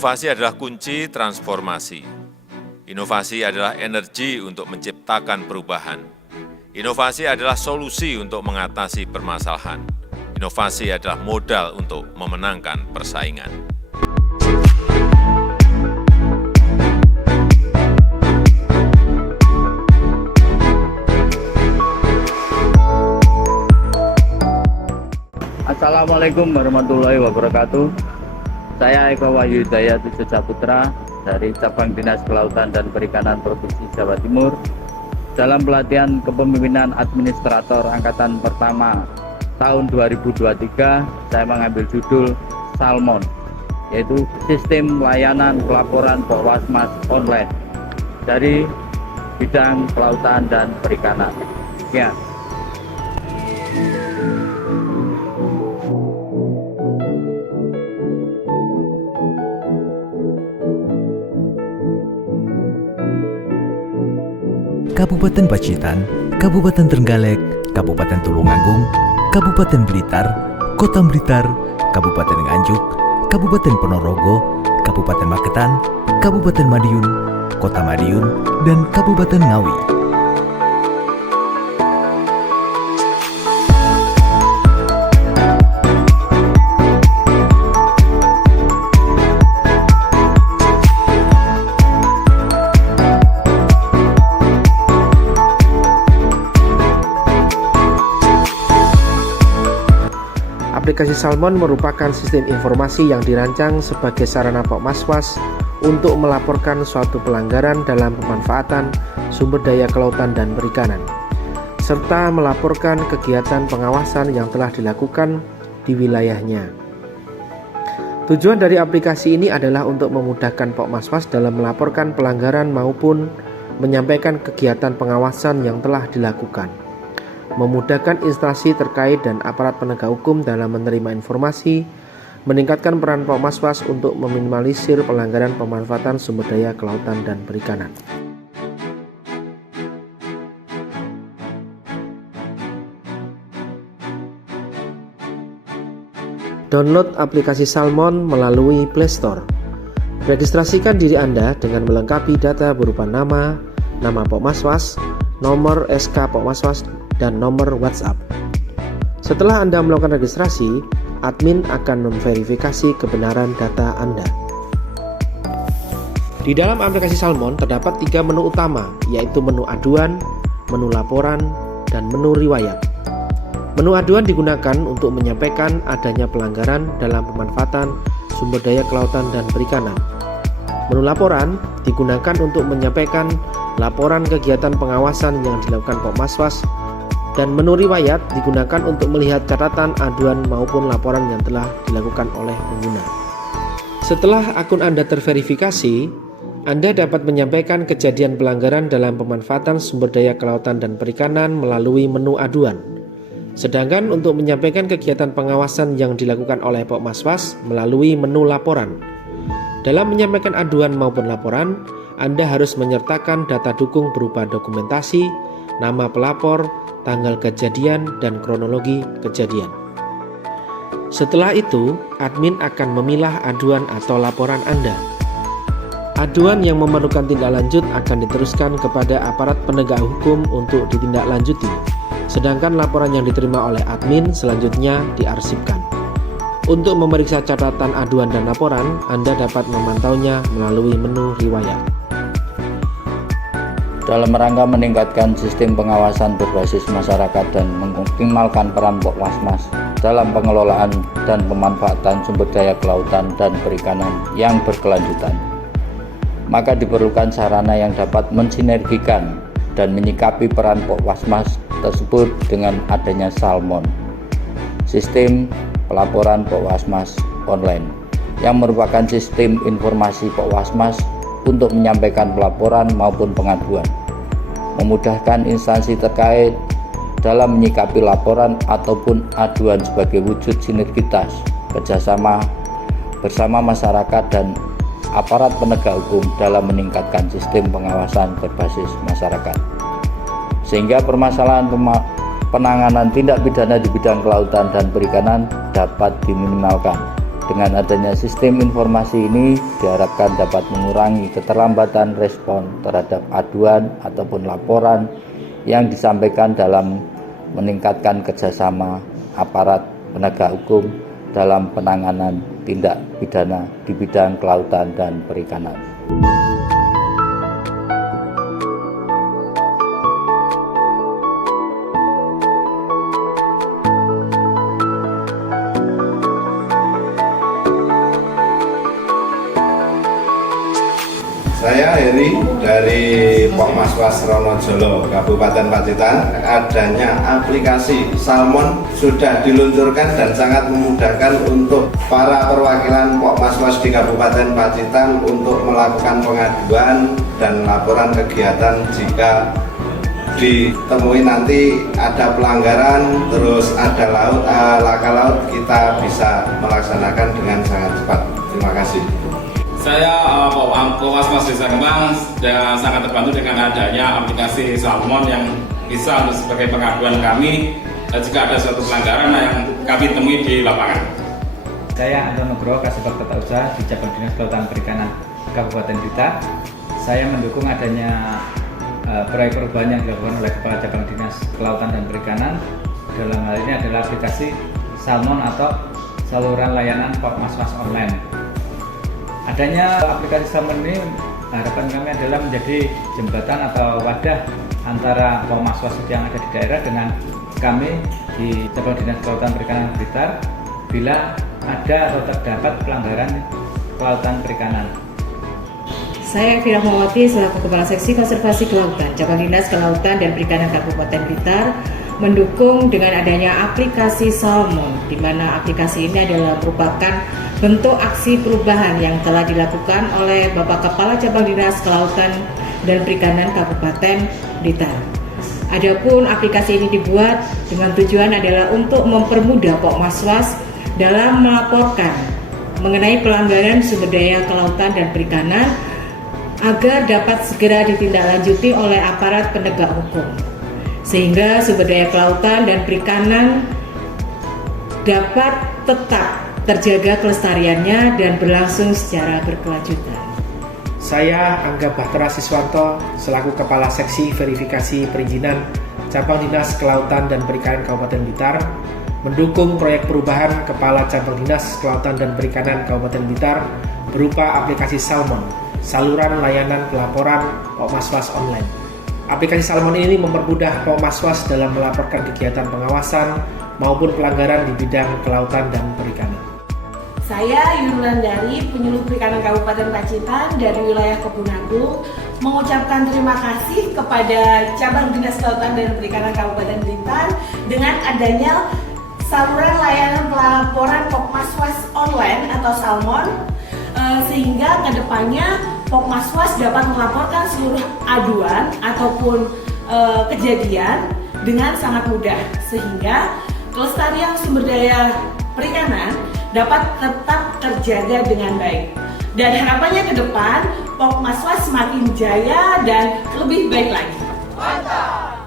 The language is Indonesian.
Inovasi adalah kunci transformasi. Inovasi adalah energi untuk menciptakan perubahan. Inovasi adalah solusi untuk mengatasi permasalahan. Inovasi adalah modal untuk memenangkan persaingan. Assalamualaikum warahmatullahi wabarakatuh. Saya Eko Wahyu Hidayat Saputra dari Cabang Dinas Kelautan dan Perikanan Provinsi Jawa Timur. Dalam pelatihan kepemimpinan administrator angkatan pertama tahun 2023, saya mengambil judul Salmon, yaitu sistem layanan pelaporan Pokwasmas online dari bidang kelautan dan perikanan. Ya. Kabupaten Pacitan, Kabupaten Trenggalek, Kabupaten Tulungagung, Kabupaten Blitar, Kota Blitar, Kabupaten Nganjuk, Kabupaten Ponorogo, Kabupaten Magetan, Kabupaten Madiun, Kota Madiun, dan Kabupaten Ngawi. Aplikasi Salmon merupakan sistem informasi yang dirancang sebagai sarana Pokmaswas untuk melaporkan suatu pelanggaran dalam pemanfaatan sumber daya kelautan dan perikanan, serta melaporkan kegiatan pengawasan yang telah dilakukan di wilayahnya. Tujuan dari aplikasi ini adalah untuk memudahkan Pokmaswas dalam melaporkan pelanggaran maupun menyampaikan kegiatan pengawasan yang telah dilakukan, memudahkan instansi terkait dan aparat penegak hukum dalam menerima informasi, meningkatkan peran Pokmaswas untuk meminimalisir pelanggaran pemanfaatan sumber daya kelautan dan perikanan. Download aplikasi Salmon melalui Play Store. Registrasikan diri Anda dengan melengkapi data berupa nama Pokmaswas, nomor SK Pokmaswas, dan nomor WhatsApp. Setelah Anda melakukan registrasi, admin akan memverifikasi kebenaran data Anda. Di dalam aplikasi Salmon terdapat 3 menu utama, yaitu menu aduan, menu laporan, dan menu riwayat. Menu aduan digunakan untuk menyampaikan adanya pelanggaran dalam pemanfaatan sumber daya kelautan dan perikanan. Menu laporan digunakan untuk menyampaikan laporan kegiatan pengawasan yang dilakukan Pokmaswas, dan menu riwayat digunakan untuk melihat catatan aduan maupun laporan yang telah dilakukan oleh pengguna. Setelah akun Anda terverifikasi, Anda dapat menyampaikan kejadian pelanggaran dalam pemanfaatan sumber daya kelautan dan perikanan melalui menu aduan. Sedangkan untuk menyampaikan kegiatan pengawasan yang dilakukan oleh Pokmaswas melalui menu laporan. Dalam menyampaikan aduan maupun laporan, Anda harus menyertakan data dukung berupa dokumentasi, nama pelapor, tanggal kejadian, dan kronologi kejadian. Setelah itu, admin akan memilah aduan atau laporan Anda. Aduan yang memerlukan tindak lanjut akan diteruskan kepada aparat penegak hukum untuk ditindaklanjuti, sedangkan laporan yang diterima oleh admin selanjutnya diarsipkan. Untuk memeriksa catatan aduan dan laporan, Anda dapat memantaunya melalui menu riwayat. Dalam rangka meningkatkan sistem pengawasan berbasis masyarakat dan mengoptimalkan peran Pokmasmas dalam pengelolaan dan pemanfaatan sumber daya kelautan dan perikanan yang berkelanjutan, maka diperlukan sarana yang dapat mensinergikan dan menyikapi peran Pokmasmas tersebut dengan adanya Salmon, sistem pelaporan Pokmaswas online, yang merupakan sistem informasi Pokmaswas untuk menyampaikan pelaporan maupun pengaduan, memudahkan instansi terkait dalam menyikapi laporan ataupun aduan sebagai wujud sinergitas kerjasama bersama masyarakat dan aparat penegak hukum dalam meningkatkan sistem pengawasan berbasis masyarakat, sehingga permasalahan penanganan tindak pidana di bidang kelautan dan perikanan dapat diminimalkan Dengan adanya sistem informasi ini diharapkan dapat mengurangi keterlambatan respon terhadap aduan ataupun laporan yang disampaikan dalam meningkatkan kerjasama aparat penegak hukum dalam penanganan tindak pidana di bidang kelautan dan perikanan. Saya Heri dari Pokmaswas Ronojolo, Kabupaten Pacitan. Adanya aplikasi Salmon sudah diluncurkan dan sangat memudahkan untuk para perwakilan Pokmaswas di Kabupaten Pacitan untuk melakukan pengaduan dan laporan kegiatan jika ditemui nanti ada pelanggaran, terus ada laka laut, kita bisa melaksanakan dengan sangat cepat. Terima kasih. Saya Pokmaswas Desa Kemang sangat terbantu dengan adanya aplikasi Salmon yang bisa untuk sebagai pengaduan kami jika ada suatu pelanggaran yang kami temui di lapangan. Saya Anton Nugroho, Kasubag Tata Usaha di Cabang Dinas Kelautan Perikanan Kabupaten Blitar. Saya mendukung adanya proyek perubahan yang dilakukan oleh Kepala Cabang Dinas Kelautan dan Perikanan. Dalam hal ini adalah aplikasi Salmon atau saluran layanan Pokmaswas online. Adanya aplikasi Salmon ini harapan kami adalah menjadi jembatan atau wadah antara Pokmaswas yang ada di daerah dengan kami di Cabang Dinas Kelautan Perikanan Blitar bila ada atau terdapat pelanggaran kelautan perikanan. Saya Fira Mawati selaku Kepala Seksi Konservasi Kelautan Cabang Dinas Kelautan dan Perikanan Kabupaten Blitar mendukung dengan adanya aplikasi Salmon, di mana aplikasi ini adalah merupakan bentuk aksi perubahan yang telah dilakukan oleh Bapak Kepala Cabang Dinas Kelautan dan Perikanan Kabupaten Blitar. Adapun aplikasi ini dibuat dengan tujuan adalah untuk mempermudah Pokmaswas dalam melaporkan mengenai pelanggaran sumber daya kelautan dan perikanan agar dapat segera ditindaklanjuti oleh aparat penegak hukum, sehingga sumber daya kelautan dan perikanan dapat tetap terjaga kelestariannya dan berlangsung secara berkelanjutan. Saya Angga Bahtera Siswanto selaku Kepala Seksi Verifikasi Perizinan Cabang Dinas Kelautan dan Perikanan Kabupaten Blitar mendukung proyek perubahan Kepala Cabang Dinas Kelautan dan Perikanan Kabupaten Blitar berupa aplikasi Salmon, saluran layanan pelaporan Pokmaswas online. Aplikasi Salmon ini mempermudah Pokmaswas dalam melaporkan kegiatan pengawasan maupun pelanggaran di bidang kelautan dan perikanan. Saya Yulandari, penyuluh perikanan Kabupaten Pacitan dari wilayah Kebun Agung, mengucapkan terima kasih kepada Cabang Dinas Kelautan dan Perikanan Kabupaten Blitar dengan adanya saluran layanan pelaporan Pokmaswas online atau Salmon, sehingga kedepannya Pokmaswas dapat melaporkan seluruh aduan ataupun kejadian dengan sangat mudah, sehingga kelestarian sumber daya perikanan dapat tetap terjaga dengan baik. Dan harapannya ke depan Pokmaswas semakin jaya dan lebih baik lagi. Mantap!